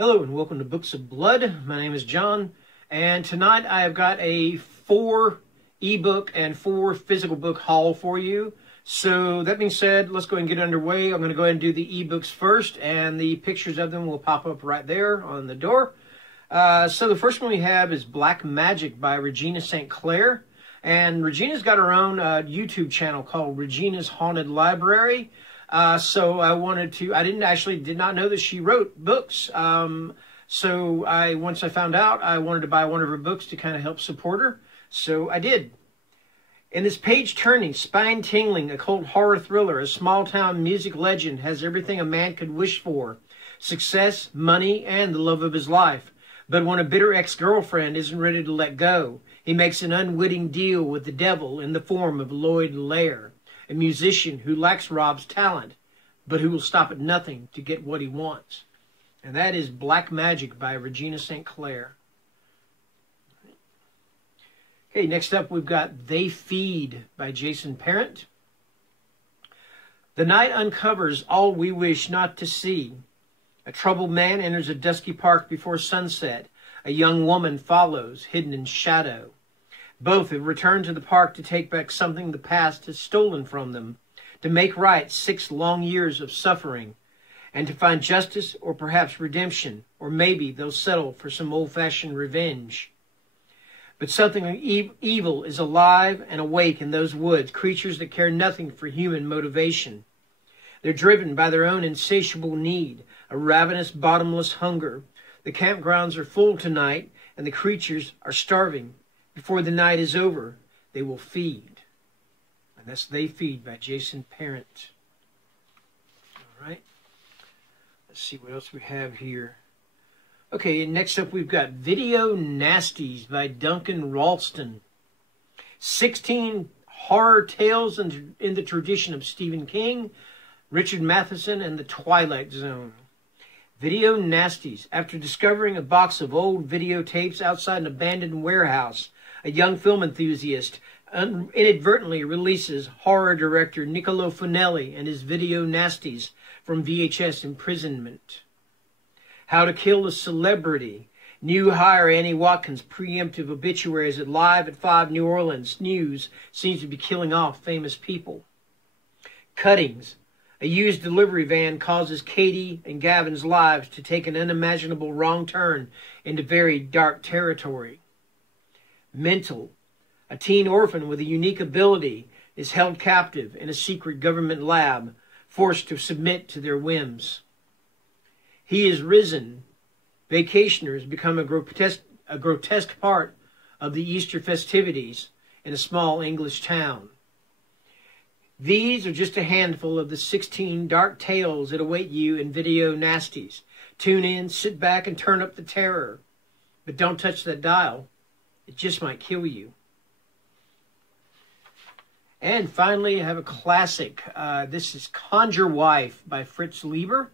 Hello and welcome to Books of Blood. My name is John, and tonight I have got a 4 ebook and 4 physical book haul for you. So that being said, let's go ahead and get underway. I'm going to go ahead and do the ebooks first, and the pictures of them will pop up right there on the door. So the first one we have is Black Magic by Regina St. Clair. And Regina's got her own YouTube channel called Regina's Haunted Library. So I did not know that she wrote books. So once I found out, I wanted to buy one of her books to kind of help support her. So I did. In this page-turning, spine-tingling occult horror thriller, a small-town music legend has everything a man could wish for: success, money, and the love of his life. But when a bitter ex-girlfriend isn't ready to let go, he makes an unwitting deal with the devil in the form of Lloyd Lair, a musician who lacks Rob's talent, but who will stop at nothing to get what he wants. And that is Black Magic by Regina St. Clair. Okay, next up we've got They Feed by Jason Parent. The night uncovers all we wish not to see. A troubled man enters a dusky park before sunset. A young woman follows, hidden in shadow. Both have returned to the park to take back something the past has stolen from them, to make right 6 long years of suffering, and to find justice or perhaps redemption, or maybe they'll settle for some old-fashioned revenge. But something evil is alive and awake in those woods, creatures that care nothing for human motivation. They're driven by their own insatiable need, a ravenous, bottomless hunger. The campgrounds are full tonight, and the creatures are starving. Before the night is over, they will feed. And that's They Feed by Jason Parent. All right. Let's see what else we have here. Okay, and next up we've got Video Nasties by Duncan Ralston. 16 horror tales in the tradition of Stephen King, Richard Matheson, and the Twilight Zone. Video Nasties. After discovering a box of old videotapes outside an abandoned warehouse, a young film enthusiast inadvertently releases horror director Niccolo Finelli and his Video Nasties from VHS imprisonment. How to Kill a Celebrity. New hire Annie Watkins' preemptive obituaries at Live at 5 New Orleans News seems to be killing off famous people. Cuttings. A used delivery van causes Katie and Gavin's lives to take an unimaginable wrong turn into very dark territory. Mental. A teen orphan with a unique ability is held captive in a secret government lab, forced to submit to their whims. He is Risen. Vacationers become a grotesque part of the Easter festivities in a small English town. These are just a handful of the 16 dark tales that await you in Video Nasties. Tune in, sit back, and turn up the terror. But don't touch that dial. It just might kill you. And finally, I have a classic. This is Conjuring Wife by Fritz Leiber.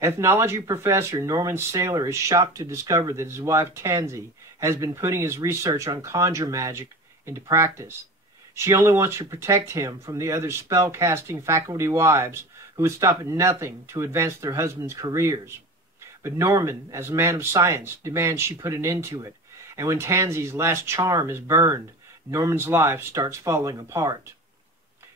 Ethnology professor Norman Saylor is shocked to discover that his wife Tansy has been putting his research on conjure magic into practice. She only wants to protect him from the other spell-casting faculty wives who would stop at nothing to advance their husbands' careers. But Norman, as a man of science, demands she put an end to it, and when Tansy's last charm is burned, Norman's life starts falling apart.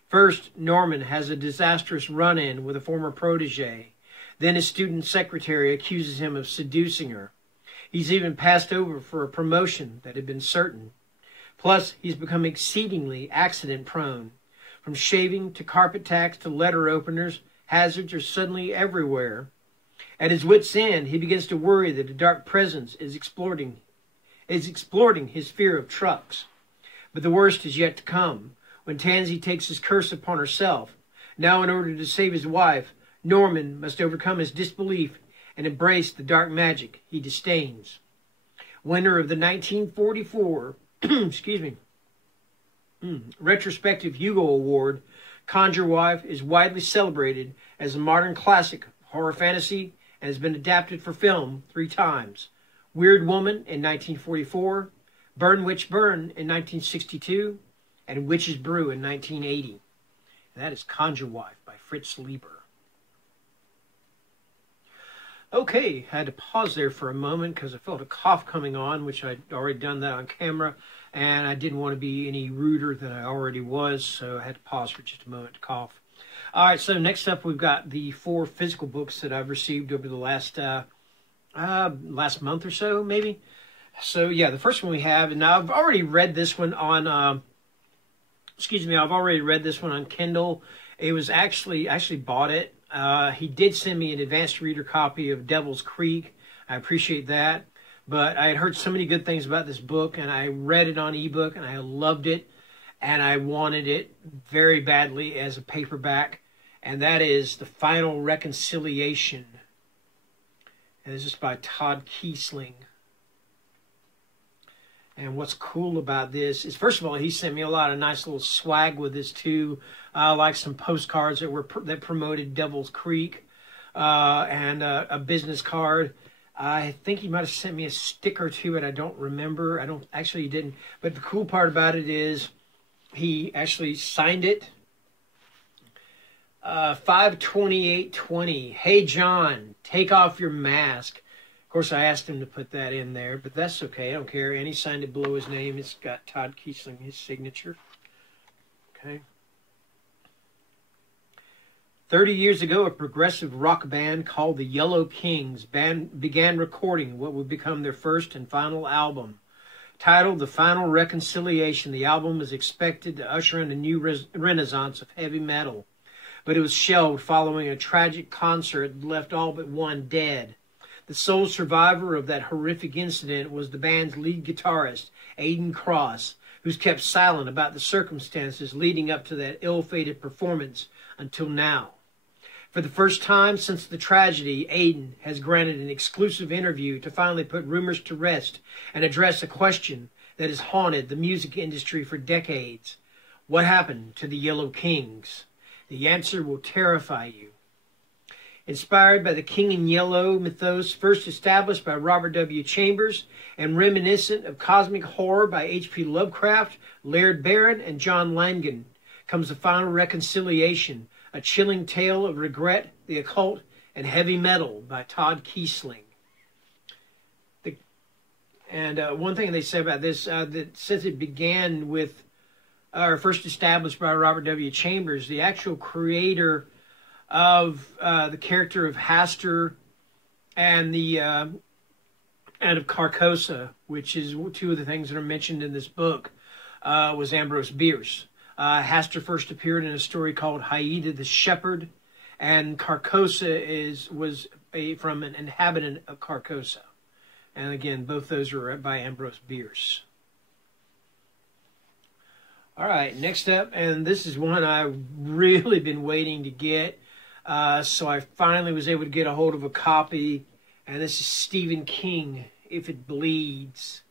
First, Norman has a disastrous run-in with a former protege. Then his student secretary accuses him of seducing her. He's even passed over for a promotion that had been certain. Plus, he's become exceedingly accident-prone. From shaving to carpet tacks to letter openers, hazards are suddenly everywhere. At his wit's end, he begins to worry that a dark presence is exploiting his fear of trucks. But the worst is yet to come, when Tansy takes his curse upon herself. Now, in order to save his wife, Norman must overcome his disbelief and embrace the dark magic he disdains. Winner of the 1944 retrospective Hugo Award, Conjuring Wife is widely celebrated as a modern classic horror fantasy and has been adapted for film 3 times. Weird Woman in 1944, Burn Witch Burn in 1962, and Witch's Brew in 1980. And that is Conjuring Wife by Fritz Leiber. Okay, had to pause there for a moment because I felt a cough coming on, which I'd already done that on camera, and I didn't want to be any ruder than I already was, so I had to pause for just a moment to cough. All right, so next up we've got the 4 physical books that I've received over the last month or so, maybe. So yeah, the first one we have, and I've already read this one on, I've already read this one on Kindle. It was I actually bought it. He did send me an advanced reader copy of Devil's Creek. I appreciate that. But I had heard so many good things about this book, and I read it on ebook, and I loved it. And I wanted it very badly as a paperback. And that is The Final Reconciliation. And this is by Todd Keisling. And what's cool about this is, first of all, he sent me a lot of nice little swag with this too, like some postcards that promoted Devil's Creek, and a business card. I think he might have sent me a sticker too, but I don't remember. He didn't. But the cool part about it is he actually signed it. 5/28/20. Hey John, take off your mask. Of course, I asked him to put that in there, but that's okay. I don't care. And he signed it below his name. It's got Todd Keisling, his signature. Okay. 30 years ago, a progressive rock band called the Yellow Kings began recording what would become their first and final album. Titled The Final Reconciliation, the album is expected to usher in a new renaissance of heavy metal. But it was shelved following a tragic concert that left all but one dead. The sole survivor of that horrific incident was the band's lead guitarist, Aidan Cross, who's kept silent about the circumstances leading up to that ill-fated performance until now. For the first time since the tragedy, Aidan has granted an exclusive interview to finally put rumors to rest and address a question that has haunted the music industry for decades. What happened to the Yellow Kings? The answer will terrify you. Inspired by the King in Yellow mythos first established by Robert W. Chambers and reminiscent of cosmic horror by H.P. Lovecraft, Laird Barron, and John Langan, comes The Final Reconciliation, a chilling tale of regret, the occult, and heavy metal by Todd Keisling. One thing they say about this, that since it began with, or first established by Robert W. Chambers, the actual creator of the character of Hastur and of Carcosa, which is 2 of the things that are mentioned in this book, was Ambrose Bierce. Hastur first appeared in a story called Haida the Shepherd, and Carcosa was from an inhabitant of Carcosa. And again, both those are by Ambrose Bierce. All right, next up, and this is one I've really been waiting to get. So I finally was able to get a hold of a copy, and this is Stephen King, If It Bleeds.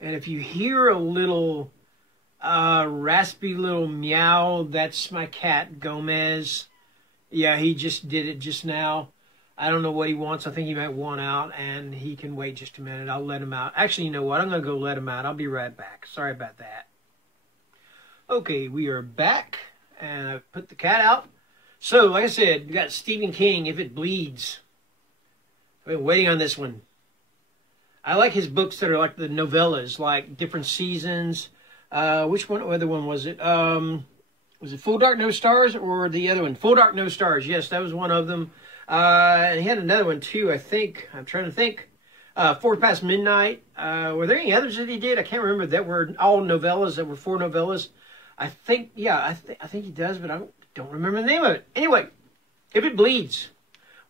And if you hear a little raspy little meow, that's my cat, Gomez. Yeah, he just did it just now. I don't know what he wants. I think he might want out, and he can wait just a minute. I'll let him out. Actually, you know what? I'm going to go let him out. I'll be right back. Sorry about that. Okay, we are back, and I've put the cat out. So, like I said, we got Stephen King, If It Bleeds. I've been waiting on this one. I like his books that are like the novellas, like Different Seasons. Which one? Other one was it? Was it Full Dark, No Stars, or the other one? Full Dark, No Stars. Yes, that was one of them. And he had another one too, I think. I'm trying to think. 4 Past Midnight. Were there any others that he did? I can't remember. That were all novellas. That were 4 novellas. I think, yeah, I think he does, but I don't remember the name of it. Anyway, If It Bleeds.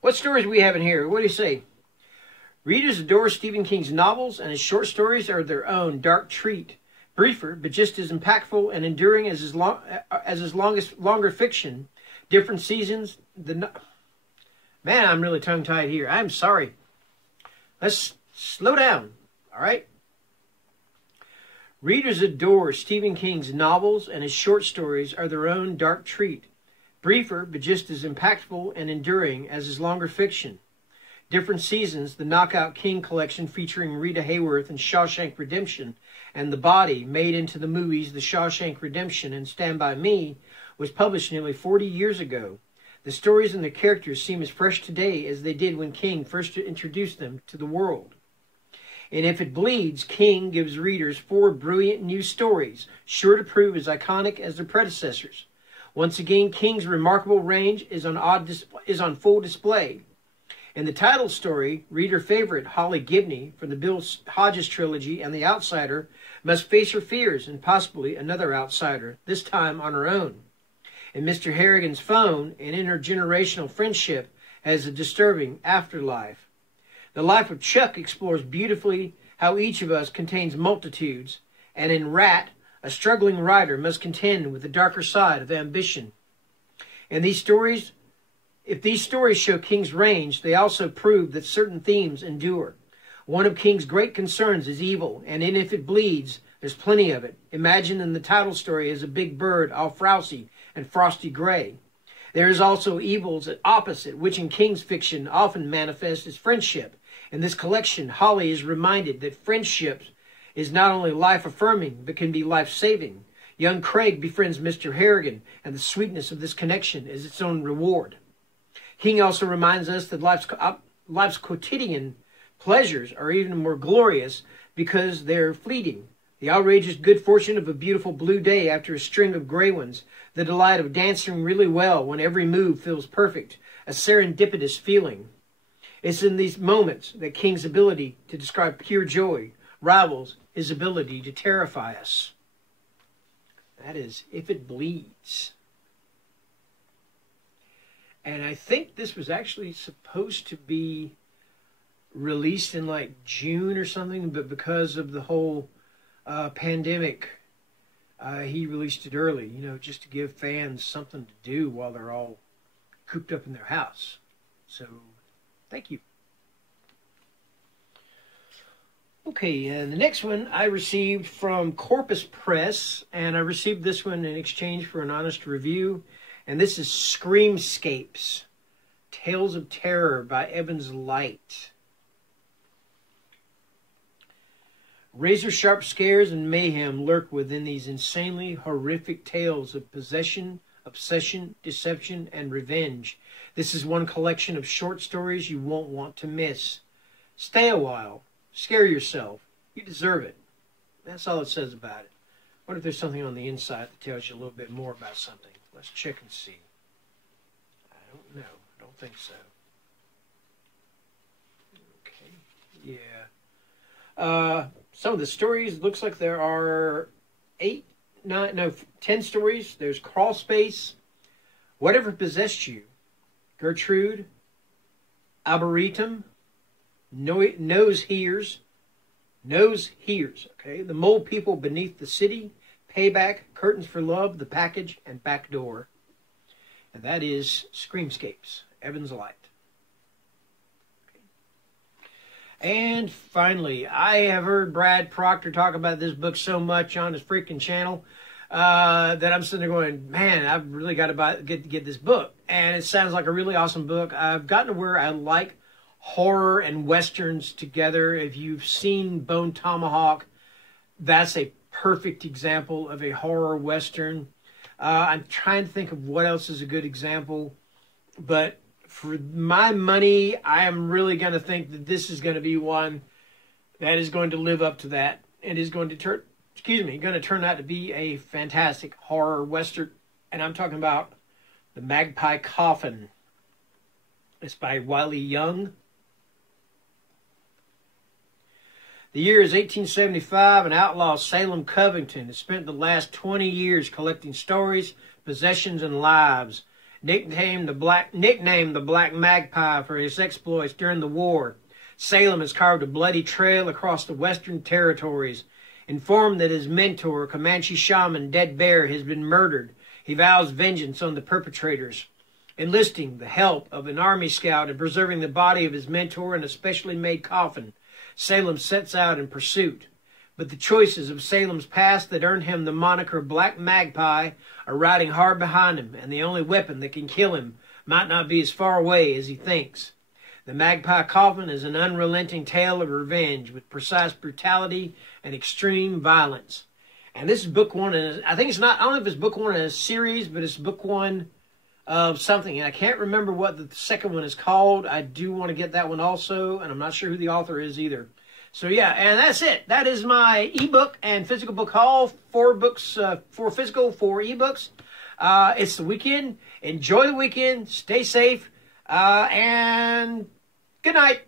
What stories do we have in here? What do you say? Readers adore Stephen King's novels, and his short stories are their own dark treat. Briefer, but just as impactful and enduring as his longer fiction. Different seasons. Man, I'm really tongue-tied here. I'm sorry. Let's slow down, all right? Readers adore Stephen King's novels, and his short stories are their own dark treat. Briefer, but just as impactful and enduring as his longer fiction. Different Seasons, the Knockout King collection featuring Rita Hayworth in Shawshank Redemption, and The Body, made into the movies The Shawshank Redemption and Stand By Me, was published nearly 40 years ago. The stories and the characters seem as fresh today as they did when King first introduced them to the world. And If It Bleeds, King gives readers 4 brilliant new stories, sure to prove as iconic as their predecessors. Once again, King's remarkable range is on full display. In the title story, reader favorite Holly Gibney from the Bill Hodges trilogy and The Outsider must face her fears and possibly another outsider, this time on her own. In Mr. Harrigan's Phone, an intergenerational friendship has a disturbing afterlife. The Life of Chuck explores beautifully how each of us contains multitudes, and in Rat, a struggling writer must contend with the darker side of ambition. And if these stories show King's range, they also prove that certain themes endure. One of King's great concerns is evil, and in If It Bleeds, there's plenty of it. Imagine in the title story as a big bird, all frowsy and frosty gray. There is also evils at opposite, which in King's fiction often manifest as friendship. In this collection, Holly is reminded that friendship is not only life-affirming, but can be life-saving. Young Craig befriends Mr. Harrigan, and the sweetness of this connection is its own reward. King also reminds us that life's quotidian pleasures are even more glorious because they're fleeting. The outrageous good fortune of a beautiful blue day after a string of gray ones, the delight of dancing really well when every move feels perfect, a serendipitous feeling. It's in these moments that King's ability to describe pure joy rivals his ability to terrify us. That is If It Bleeds. And I think this was actually supposed to be released in like June or something, but because of the whole pandemic, he released it early, just to give fans something to do while they're all cooped up in their house. So, thank you. Okay, and the next one I received from Corpus Press, and I received this one in exchange for an honest review. And this is Screamscapes, Tales of Terror by Evans Light. Razor-sharp scares and mayhem lurk within these insanely horrific tales of possession, obsession, deception, and revenge. This is one collection of short stories you won't want to miss. Stay a while. Scare yourself. You deserve it. That's all it says about it. What if there's something on the inside that tells you a little bit more about something? Let's check and see. I don't know. I don't think so. Okay. Yeah. Some of the stories, looks like there are 10 stories. There's Crawl Space, Whatever Possessed You, Gertrude, Arboretum, Nose Hears, okay? The Mole People Beneath the City, Payback, Curtains for Love, The Package, and Backdoor. And that is Screamscapes, Evans Light. And finally, I have heard Brad Proctor talk about this book so much on his freaking channel that I'm sitting there going, man, I've really got to get this book. And it sounds like a really awesome book. I've gotten to where I like horror and westerns together. If you've seen Bone Tomahawk, that's a perfect example of a horror western. I'm trying to think of what else is a good example, but for my money, I am really going to think that this is going to be one that is going to live up to that and is going to turn out to be a fantastic horror western. And I'm talking about The Magpie Coffin. It's by Wiley Young. The year is 1875, and outlaw Salem Covington has spent the last 20 years collecting stories, possessions, and lives. Nicknamed the Black Magpie for his exploits during the war, Salem has carved a bloody trail across the western territories. Informed that his mentor, Comanche shaman Dead Bear, has been murdered, he vows vengeance on the perpetrators. Enlisting the help of an army scout and preserving the body of his mentor in a specially made coffin, Salem sets out in pursuit. But the choices of Salem's past that earned him the moniker Black Magpie are riding hard behind him, and the only weapon that can kill him might not be as far away as he thinks. The Magpie Coffin is an unrelenting tale of revenge with precise brutality and extreme violence. And this is book one, and I think it's not, I don't know if it's book one in a series, but it's book one of something. And I can't remember what the second one is called. I do want to get that one also, and I'm not sure who the author is either. So yeah, and that's it. That is my ebook and physical book haul. 4 books, 4 physical, 4 ebooks. It's the weekend. Enjoy the weekend. Stay safe. And good night.